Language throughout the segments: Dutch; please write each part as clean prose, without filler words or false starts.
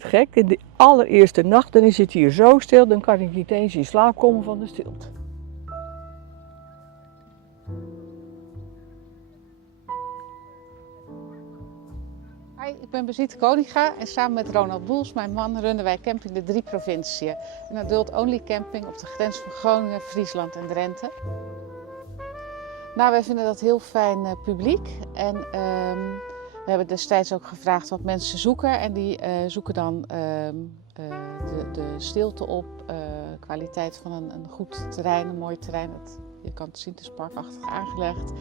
ontzettend gek. In de allereerste nacht dan is het hier zo stil, dan kan ik niet eens in slaap komen van de stilte. Hi, ik ben Brigitte Koninga en samen met Ronald Boels, mijn man, runnen wij Camping de Drie Provinciën. Een adult-only camping op de grens van Groningen, Friesland en Drenthe. Nou, wij vinden dat heel fijn publiek en we hebben destijds ook gevraagd wat mensen zoeken. En die zoeken dan de stilte op, kwaliteit van een goed terrein, een mooi terrein. Je kan het zien, het is parkachtig aangelegd.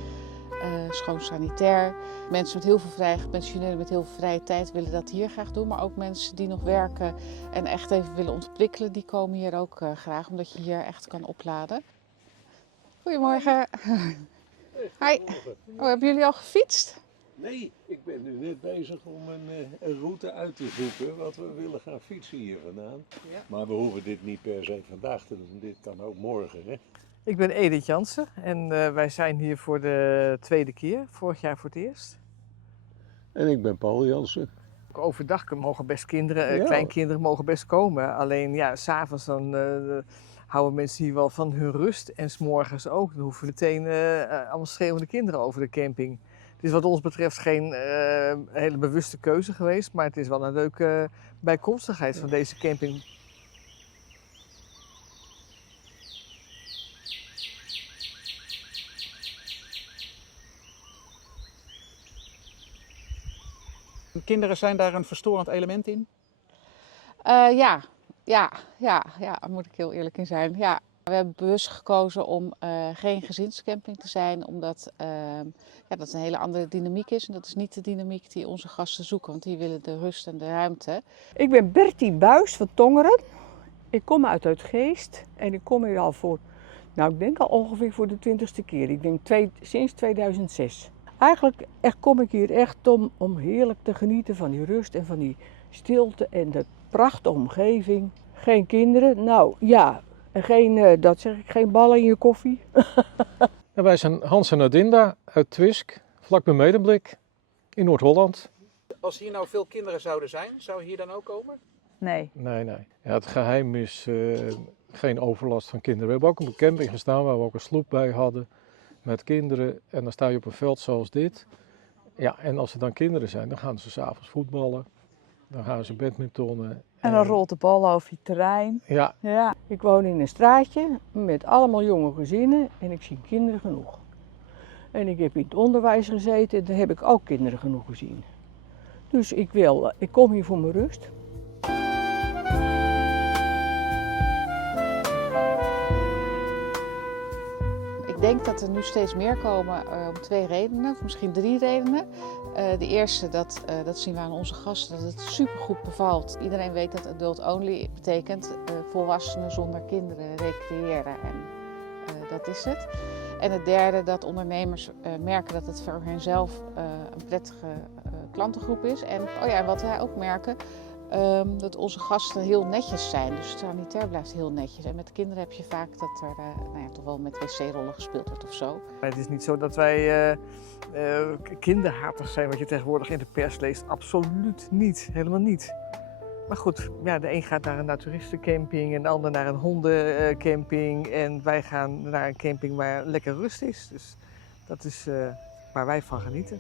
Schoon sanitair. Mensen met heel veel gepensioneerden met heel veel vrije tijd willen dat hier graag doen. Maar ook mensen die nog werken en echt even willen ontprikkelen, die komen hier ook graag. Omdat je hier echt kan opladen. Goedemorgen. Hi. Oh, hebben jullie al gefietst? Nee, ik ben nu net bezig om een route uit te zoeken wat we willen gaan fietsen hier vandaan. Ja. Maar we hoeven dit niet per se vandaag te doen, dit kan ook morgen, hè? Ik ben Edith Jansen en wij zijn hier voor de tweede keer, vorig jaar voor het eerst. En ik ben Paul Jansen. Overdag mogen best kinderen, kleinkinderen mogen best komen. Alleen ja, s'avonds dan houden mensen hier wel van hun rust en 's morgens ook. Dan hoeven we meteen allemaal schreeuwende kinderen over de camping. Het is wat ons betreft geen hele bewuste keuze geweest, maar het is wel een leuke bijkomstigheid van deze camping. Kinderen, zijn daar een verstorend element in? Ja, daar moet ik heel eerlijk in zijn. Ja. We hebben bewust gekozen om geen gezinscamping te zijn, omdat dat een hele andere dynamiek is. En dat is niet de dynamiek die onze gasten zoeken, want die willen de rust en de ruimte. Ik ben Bertie Buis van Tongeren. Ik kom uit Uitgeest en ik kom hier al ik denk al ongeveer voor de 20ste keer. Ik denk sinds 2006. Eigenlijk kom ik hier echt om heerlijk te genieten van die rust en van die stilte en de prachtige omgeving. Geen kinderen, en geen ballen in je koffie. En wij zijn Hans en Adinda uit Twisk, vlak bij Medemblik in Noord-Holland. Als hier nou veel kinderen zouden zijn, zou hier dan ook komen? Nee. Nee. Ja, het geheim is geen overlast van kinderen. We hebben ook op een camping gestaan waar we ook een sloep bij hadden met kinderen. En dan sta je op een veld zoals dit. Ja, en als er dan kinderen zijn, dan gaan ze 's avonds voetballen. Dan gaan ze badmintonnen. En dan rolt de bal over je terrein. Ja. Ik woon in een straatje met allemaal jonge gezinnen en ik zie kinderen genoeg. En ik heb in het onderwijs gezeten en daar heb ik ook kinderen genoeg gezien. Dus ik kom hier voor mijn rust. Ik denk dat er nu steeds meer komen om 2 redenen, of misschien 3 redenen. De eerste, dat zien we aan onze gasten, dat het supergoed bevalt. Iedereen weet dat adult only betekent volwassenen zonder kinderen recreëren en dat is het. En het derde, dat ondernemers merken dat het voor henzelf een prettige klantengroep is. En wat wij ook merken, dat onze gasten heel netjes zijn. Dus het sanitair blijft heel netjes. En met de kinderen heb je vaak dat er toch wel met wc-rollen gespeeld wordt of zo. Het is niet zo dat wij kinderhaters zijn, wat je tegenwoordig in de pers leest. Absoluut niet, helemaal niet. Maar goed, ja, de een gaat naar een naturistencamping en de ander naar een hondencamping. En wij gaan naar een camping waar lekker rust is. Dus dat is waar wij van genieten.